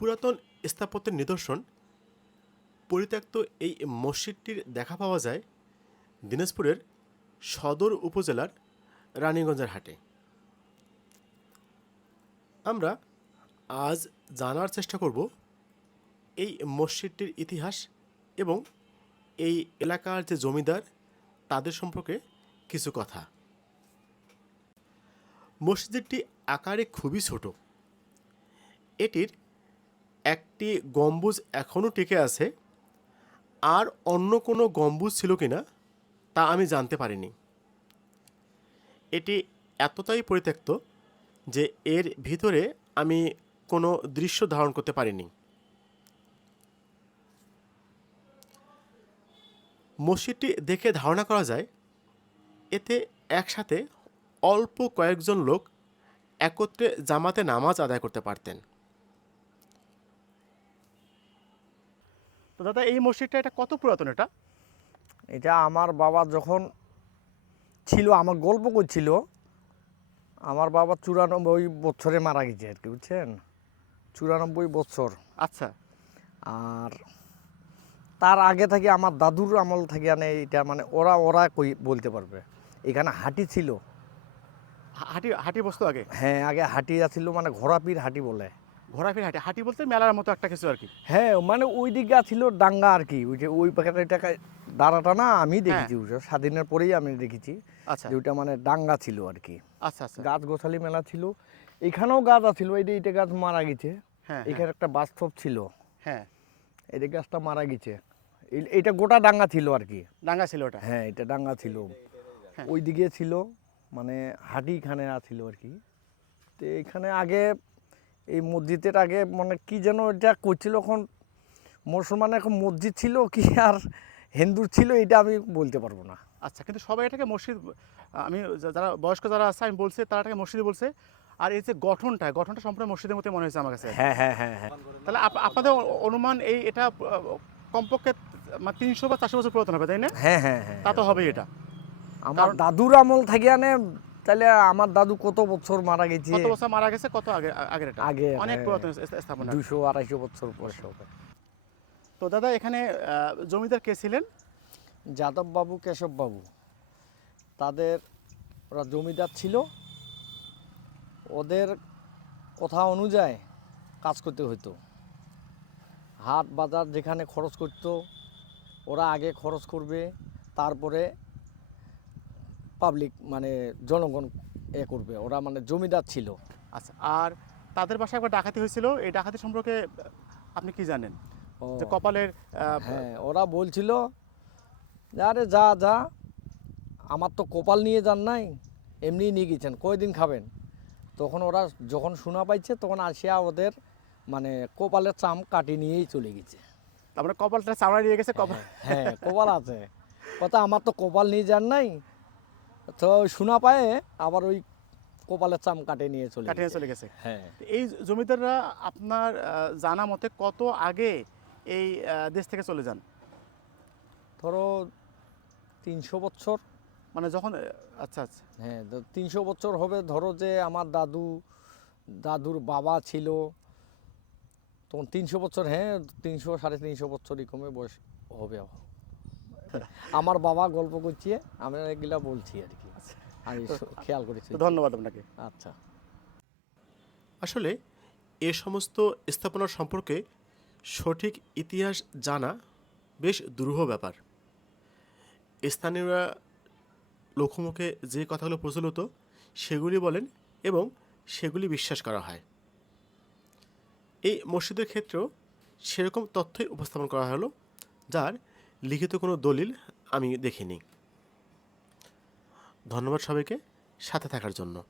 পুরাতন স্থাপত্যের নিদর্শন, পরিত্যক্ত এই মসজিদটির দেখা পাওয়া যায় দিনাজপুরের সদর উপজেলার রানীগঞ্জের হাটে। আমরা আজ জানার চেষ্টা করব এই মসজিদটির ইতিহাস এবং এই এলাকার যে জমিদার, তাদের সম্পর্কে কিছু কথা। মসজিদটি আকারে খুবই ছোট। এটির একটি গম্বুজ এখনও টিকে আছে। আর অন্য কোনো গম্বুজ ছিল কি না তা আমি জানতে পারিনি। এটি এতটাই পরিত্যক্ত যে এর ভিতরে আমি কোনো দৃশ্য ধারণ করতে পারিনি। মসজিদটি দেখে ধারণা করা যায়, এতে একসাথে অল্প কয়েকজন লোক একত্রে জামাতে নামাজ আদায় করতে পারতেন। তো দাদা এই মসজিদটা এটা কত পুরাতন এটা? এটা আমার বাবা যখন ছিল আমার গল্প করছিল আমার বাবা চুরানব্বই বছরে মারা গেছে আর কি বুঝছেন? চুরানব্বই বছর। আচ্ছা। আর তার আগে থেকে আমার দাদুর আমল থেকে মানে এটা মানে ওরা ওরা কই বলতে পারবে। এখানে হাটি ছিল। হাঁটি হাঁটি বস্তু আগে? হ্যাঁ আগে হাটি ছিল মানে ঘোড়াপির হাটি বলে। ঘোরাফির হাঁটি হাঁটি বলতে মেলার মতো একটা কিছু আর কি। হ্যাঁ মানে ওই দিকে ছিল ডাঙ্গা আর কি ওই যে ওই প্যাকেটটাকে দাঁড়াটা না আমি দেখেছি ওটা স্বাধীনের পরেই আমি দেখেছি আচ্ছা। ওইটা মানে ডাঙ্গা ছিল আর কি। আচ্ছা আচ্ছা। গাছ গোছালি মেলা ছিল এখানেও গাছ আছিল এই যে এইটা গাছ মারা গেছে হ্যাঁ এখানে একটা বাস্তব ছিল। হ্যাঁ। এই গাছটা মারা গেছে এই- এইটা গোটা ডাঙ্গা ছিল আর কি। ডাঙ্গা ছিল ওটা? হ্যাঁ এটা ডাঙ্গা ছিল। হ্যাঁ। ওই দিকে ছিল মানে হাটি এখানে ছিল আর কি। তো এখানে আগে এই মসজিদের আগে মানে কি যেন এটা করছিল এখন মুসলমান এখন মসজিদ ছিল কি আর হিন্দুর ছিল এটা আমি বলতে পারব না। আচ্ছা কিন্তু সবাই এটাকে মসজিদ আমি যারা বয়স্ক যারা আছে আমি বলছে তারা এটাকে মসজিদ বলছে। আর এই যে গঠনটা গঠনটা সম্পূর্ণ মসজিদের মতো মনে হয়েছে আমার কাছে। হ্যাঁ হ্যাঁ হ্যাঁ হ্যাঁ। তাহলে আপ- আপনাদের অনুমান এই এটা কমপক্ষে মানে তিনশো বা চারশো বছর পুরাতন হবে তাই না? হ্যাঁ হ্যাঁ হ্যাঁ। তা তো হবেই এটা। আমার দাদুর আমল থেকে আনে তাহলে আমার দাদু কত বছর মারা গেছে? কত বছর মারা গেছে? কত আগে আগের এটা আগে, অনেক হ্যাঁ। পুরাতন স্থা- স্থাপনা। দুশো আড়াইশো বছর বয়স তো দাদা এখানে জমিদার কে ছিলেন? যাদব বাবু কেশব বাবু তাদের ওরা জমিদার ছিল। ওদের কথা অনুযায়ী কাজ করতে হতো হাট বাজার যেখানে খরচ করতো ওরা আগে খরচ করবে তারপরে পাবলিক মানে জনগণ এ করবে ওরা মানে জমিদার ছিল। আচ্ছা আর তাদের বাসায় একবার ডাকাতি হয়েছিল এই ডাকাতি সম্পর্কে আপনি কি জানেন? যে কপালের হ্যাঁ ওরা বলছিল আরে যা যা আমার তো কপাল নিয়ে যান নাই এমনি নিয়ে গেছেন কয়দিন খাবেন? তখন ওরা যখন শোনা পাইছে তখন আসিয়া ওদের মানে কপালের চাম কাটি নিয়েই চলে গেছে। তারপরে কপালটা চামড়া নিয়ে গেছে কপাল হ্যাঁ কপাল আছে। কথা আমার তো কপাল নিয়ে যান নাই তো শোনা পায়ে আবার ওই কপালের চাম কাটে নিয়ে চলে কাটিয়ে চলে গেছে। হ্যাঁ। এই জমিদাররা আপনার জানা মতে কত আগে এই দেশ থেকে চলে যান? ধরো তিনশো বছর। মানে যখন আচ্ছা আচ্ছা। হ্যাঁ তিনশো বছর হবে। ধরো যে আমার দাদু দাদুর বাবা ছিল। তখন তিনশো বছর হ্যাঁ তিনশো সাড়ে তিনশো বছরই কমে বয়স হবে আমার বাবা গল্প করছে আমি এগুলা বলছি আর কি। আমি খেয়াল করেছি ধন্যবাদ আপনাকে। আচ্ছা। আসলে এ সমস্ত স্থাপনা সম্পর্কে সঠিক ইতিহাস জানা বেশ দুরূহ ব্যাপার। স্থানীয়রা লোকমুখে যে কথাগুলো প্রচলিত সেগুলি বলেন এবং সেগুলি বিশ্বাস করা হয়। এই মসজিদের ক্ষেত্রেও সেরকম তথ্যই উপস্থাপন করা হলো যার লিখিত কোনো দলিল আমি দেখিনি। ধন্যবাদ সবাইকে সাথে থাকার জন্য।